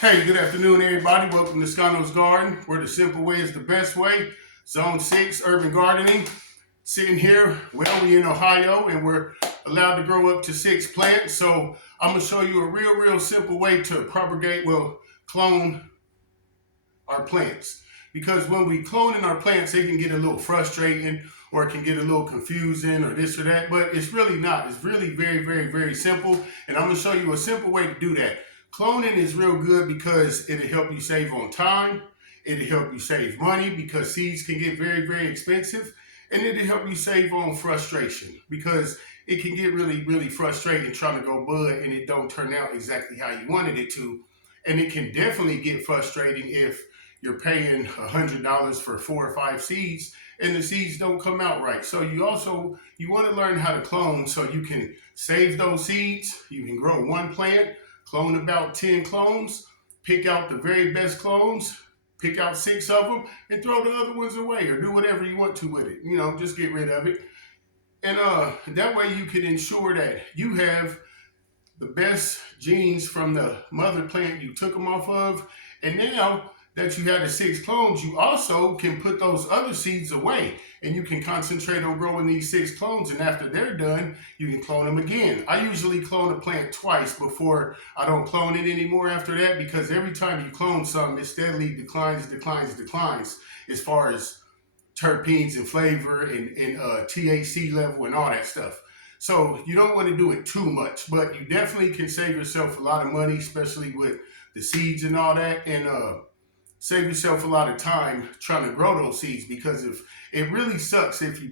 Hey, good afternoon, everybody. Welcome to Scano's Garden, where the simple way is the best way. Zone 6, urban gardening. Sitting here, well, we in Ohio, and we're allowed to grow up to 6 plants. So I'm going to show you a real simple way to propagate, clone our plants. Because when we cloning our plants, it can get a little frustrating or it can get a little confusing or this or that, but it's really not. It's really very simple. And I'm going to show you a simple way to do that. Cloning is real good because it'll help you save on time. It'll help you save money because seeds can get very expensive. And it'll help you save on frustration because it can get really frustrating trying to go bud and it don't turn out exactly how you wanted it to. And it can definitely get frustrating if you're paying $100 for 4 or 5 seeds and the seeds don't come out right. So you want to learn how to clone so you can save those seeds. You can grow one plant, clone about 10 clones, pick out the very best clones, pick out 6 of them, and throw the other ones away or do whatever you want to with it. Just get rid of it. And that way you can ensure that you have the best genes from the mother plant you took them off of. And now that you have the 6 clones, you also can put those other seeds away and you can concentrate on growing these 6 clones. And after they're done, you can clone them again. I usually clone a plant twice before I don't clone it anymore after that, because every time you clone something, it steadily declines as far as terpenes and flavor and THC level and all that stuff. So you don't want to do it too much, but you definitely can save yourself a lot of money, especially with the seeds and all that, and save yourself a lot of time trying to grow those seeds, because if it really sucks if you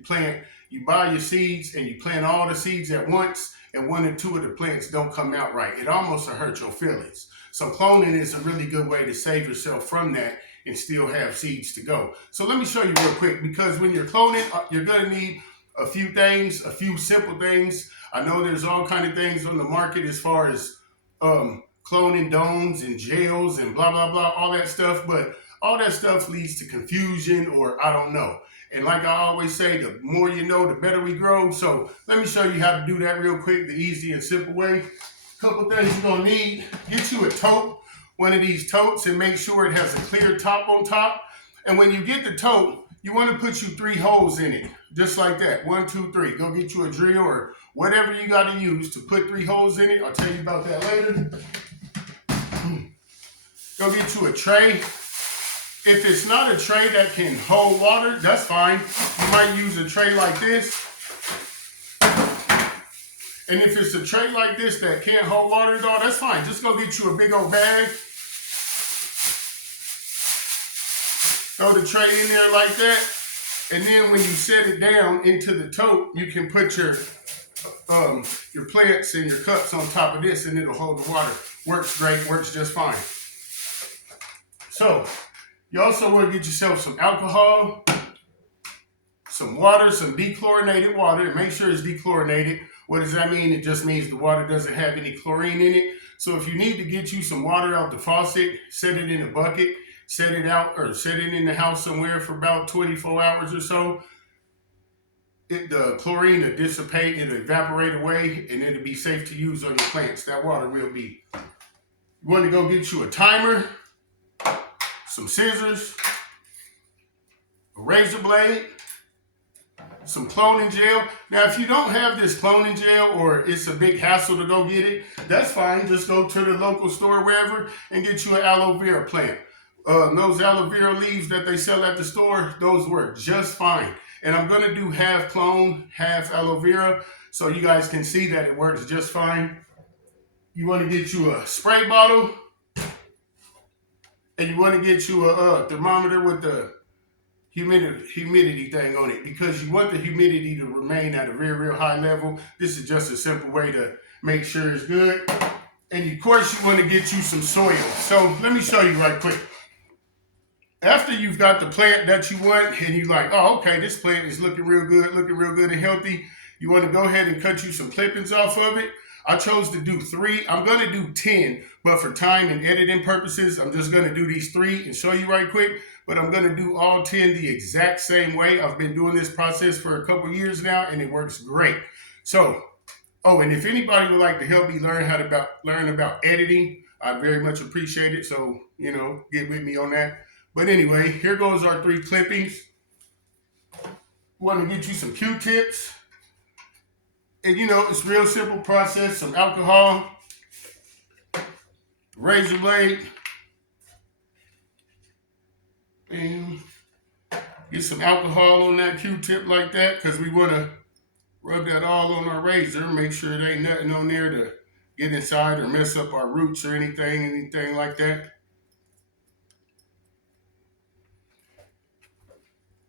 buy your seeds and you plant all the seeds at once and 1 or 2 of the plants don't come out right. It almost will hurt your feelings. So cloning is a really good way to save yourself from that and still have seeds to go. So let me show you real quick, because when you're cloning, you're going to need a few things, a few simple things. I know there's all kind of things on the market as far as cloning domes and gels and blah all that stuff, but all that stuff leads to confusion, or I don't know. And like I always say, the more you know, the better we grow. So let me show you how to do that real quick, the easy and simple way. Couple things you're gonna need: get you a tote, one of these totes, and make sure it has a clear top on top. And when you get the tote, you want to put you 3 holes in it, just like that. 1, 2, 3. Go get you a drill or whatever you got to use to put 3 holes in it. I'll tell you about that later. Go get you a tray. If it's not a tray that can hold water, that's fine. You might use a tray like this. And if it's a tray like this that can't hold water at all, that's fine. Just go get you a big old bag. Throw the tray in there like that. And then when you set it down into the tote, you can put your plants and your cups on top of this and it'll hold the water. Works great, works just fine. So you also want to get yourself some alcohol, some water, some dechlorinated water, and make sure it's dechlorinated. What does that mean? It just means the water doesn't have any chlorine in it. So if you need to get you some water out the faucet, set it in a bucket, set it out or set it in the house somewhere for about 24 hours or so. The chlorine will dissipate, it'll evaporate away, and it'll be safe to use on your plants. That water will be. You want to go get you a timer, some scissors, a razor blade, some cloning gel. Now, if you don't have this cloning gel or it's a big hassle to go get it, that's fine. Just go to the local store, wherever, and get you an aloe vera plant. Those aloe vera leaves that they sell at the store, those work just fine. And I'm going to do half clone, half aloe vera, so you guys can see that it works just fine. You want to get you a spray bottle, and you want to get you a thermometer with the humidity thing on it, because you want the humidity to remain at a real high level. This is just a simple way to make sure it's good. And of course, you want to get you some soil. So let me show you right quick. After you've got the plant that you want and you're like, oh, okay, this plant is looking real good and healthy, you want to go ahead and cut you some clippings off of it. I chose to do 3. I'm going to do 10, but for time and editing purposes, I'm just going to do these 3 and show you right quick. But I'm going to do all 10 the exact same way. I've been doing this process for a couple years now, and it works great. So, and if anybody would like to help me learn about editing, I very much appreciate it. So, you know, get with me on that. But anyway, here goes our 3 clippings. Want to get you some Q-tips. And you know, it's real simple process. Some alcohol, razor blade, and get some alcohol on that Q-tip like that, because we want to rub that all on our razor. Make sure there ain't nothing on there to get inside or mess up our roots or anything like that.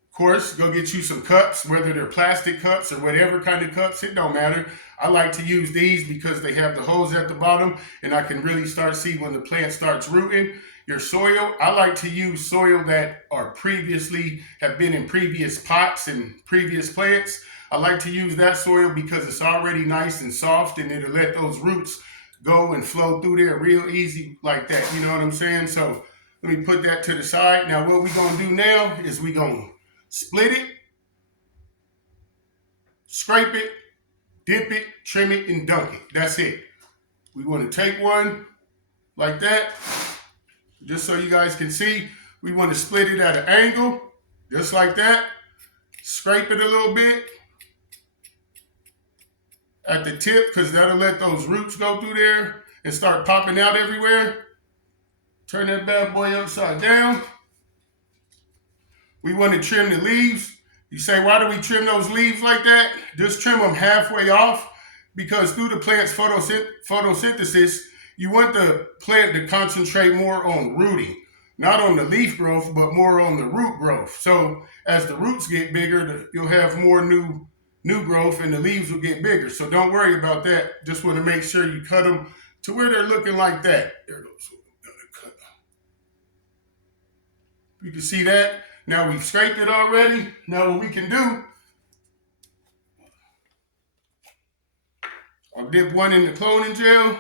Of course, go get you some cups, whether they're plastic cups or whatever kind of cups, it don't matter. I like to use these because they have the holes at the bottom and I can really start see when the plant starts rooting. Your soil, I like to use soil that are previously have been in previous pots and previous plants. I like to use that soil because it's already nice and soft and it'll let those roots go and flow through there real easy like that. You know what I'm saying? So let me put that to the side. Now what we're gonna do now is we're gonna split it, scrape it, dip it, trim it, and dunk it. That's it. We want to take one like that, just so you guys can see. We want to split it at an angle, just like that. Scrape it a little bit at the tip, because that'll let those roots go through there and start popping out everywhere. Turn that bad boy upside down. We want to trim the leaves. You say, why do we trim those leaves like that? Just trim them halfway off, because through the plant's photosynthesis, you want the plant to concentrate more on rooting, not on the leaf growth, but more on the root growth. So as the roots get bigger, you'll have more new growth and the leaves will get bigger. So don't worry about that. Just want to make sure you cut them to where they're looking like that. There goes. You can see that. Now we've scraped it already. Now what we can do, I'll dip one in the cloning gel.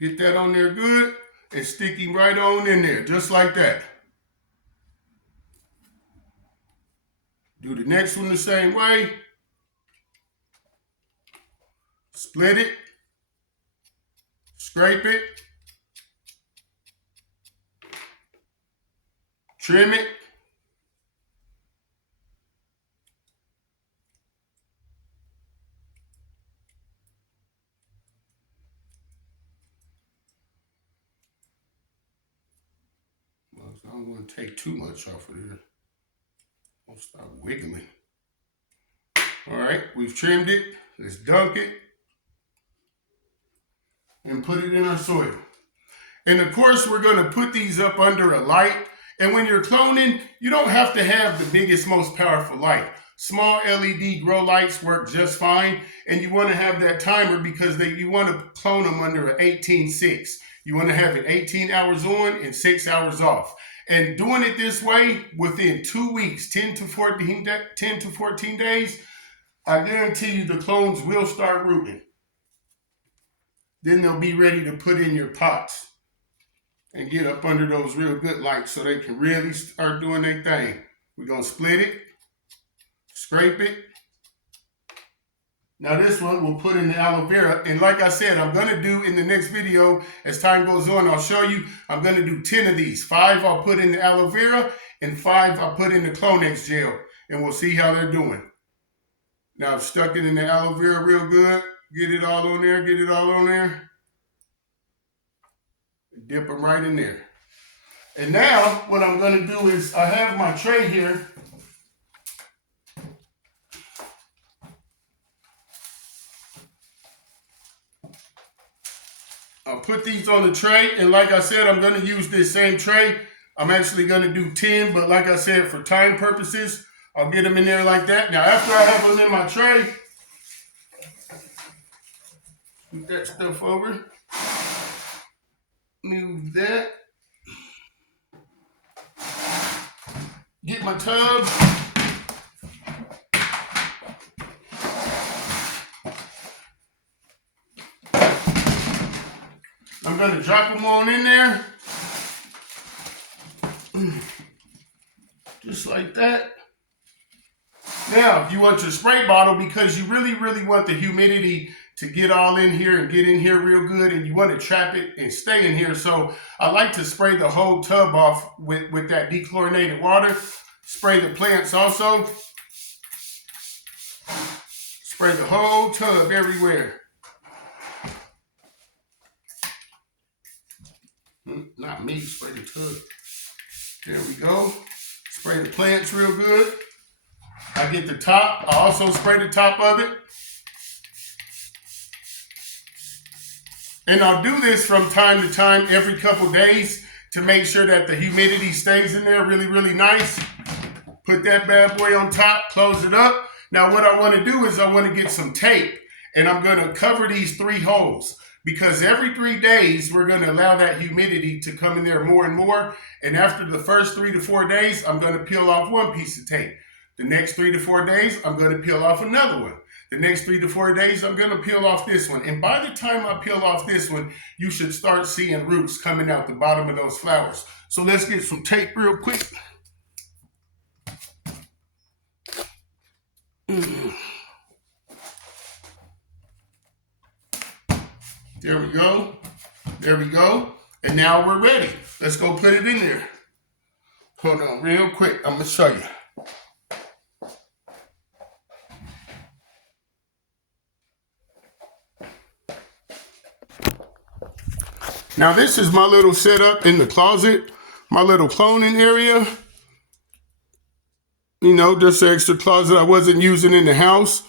Get that on there good and stick him right on in there, just like that. Do the next one the same way. Split it, scrape it, trim it, I don't want to take too much off of there. I'll stop wiggling. All right, we've trimmed it. Let's dunk it and put it in our soil. And of course, we're going to put these up under a light. And when you're cloning, you don't have to have the biggest, most powerful light. Small LED grow lights work just fine. And you want to have that timer because you want to clone them under an 18-6. You want to have it 18 hours on and 6 hours off. And doing it this way, within 2 weeks, 10 to 14 days, I guarantee you the clones will start rooting. Then they'll be ready to put in your pots and get up under those real good lights so they can really start doing their thing. We're going to split it, scrape it. Now this one we'll put in the aloe vera. And like I said, I'm going to do in the next video, as time goes on, I'll show you, I'm going to do 10 of these. 5 I'll put in the aloe vera and 5 I'll put in the Clonex gel. And we'll see how they're doing. Now I've stuck it in the aloe vera real good. Get it all on there, get it all on there. Dip them right in there. And now what I'm going to do is I have my tray here. I'll put these on the tray, and like I said, I'm going to use this same tray. I'm actually going to do 10, but like I said, for time purposes, I'll get them in there like that. Now after I have them in my tray, move that stuff over. Move that. Get my tub. I'm going to drop them on in there. Just like that. Now, if you want your spray bottle, because you really, really want the humidity to get all in here and get in here real good, and you want to trap it and stay in here. So I like to spray the whole tub off with that dechlorinated water. Spray the plants also. Spray the whole tub everywhere. Not me, spray the tub. There we go. Spray the plants real good. I get the top. I also spray the top of it. And I'll do this from time to time every couple days to make sure that the humidity stays in there really, really nice. Put that bad boy on top, close it up. Now what I want to do is I want to get some tape, and I'm going to cover these 3 holes, because every 3 days we're going to allow that humidity to come in there more and more. And after the first 3 to 4 days, I'm going to peel off one piece of tape. The next 3 to 4 days, I'm going to peel off another one. The next 3 to 4 days, I'm going to peel off this one. And by the time I peel off this one, you should start seeing roots coming out the bottom of those flowers. So let's get some tape real quick. There we go. There we go. And now we're ready. Let's go put it in there. Hold on real quick. I'm going to show you. Now this is my little setup in the closet, my little cloning area. You know, just an extra closet I wasn't using in the house.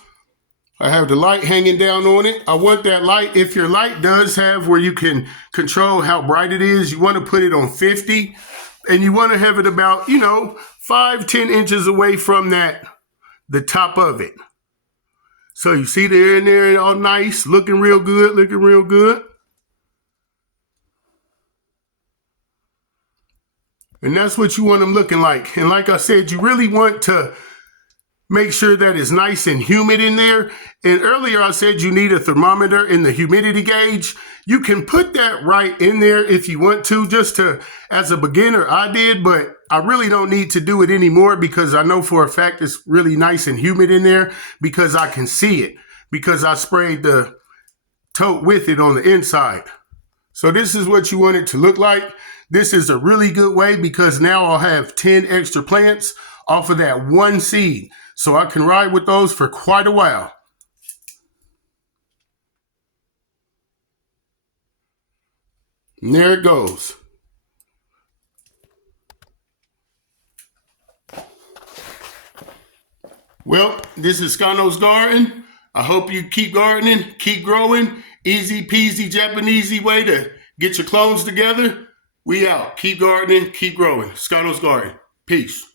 I have the light hanging down on it. I want that light, if your light does have where you can control how bright it is, you want to put it on 50. And you want to have it about, 5-10 inches away from the top of it. So you see they're in there all nice, looking real good, looking real good. And that's what you want them looking like. And like I said, you really want to make sure that it's nice and humid in there. And earlier I said you need a thermometer in the humidity gauge. You can put that right in there if you want to, just to, as a beginner, I did, but I really don't need to do it anymore because I know for a fact it's really nice and humid in there because I can see it, because I sprayed the tote with it on the inside. So this is what you want it to look like. This is a really good way because now I'll have 10 extra plants off of that one seed. So I can ride with those for quite a while. And there it goes. Well, this is Scano's Garden. I hope you keep gardening, keep growing. Easy peasy Japanesey way to get your clones together. We out. Keep gardening, keep growing. Scano's Garden. Peace.